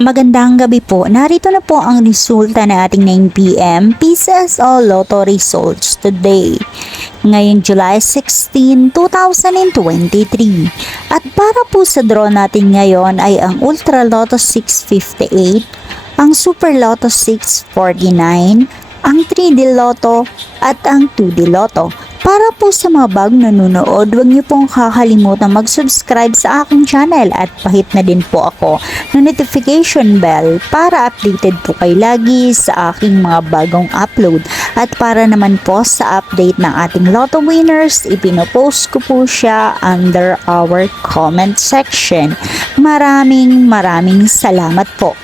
Magandang gabi po. Narito na po ang resulta ng ating 9 p.m. PCSO Lotto results today. Ngayong July 16, 2023. At para po sa draw natin ngayon ay ang Ultra Lotto 658, ang Super Lotto 649, ang 3D Lotto at ang 2D Lotto. Para po sa mga bagong nanonood, huwag niyo pong kakalimutan mag-subscribe sa aking channel at pahit na din po ako ng notification bell para updated po kayo lagi sa aking mga bagong upload. At para naman po sa update ng ating Lotto winners, ipinopost ko po siya under our comment section. Maraming salamat po.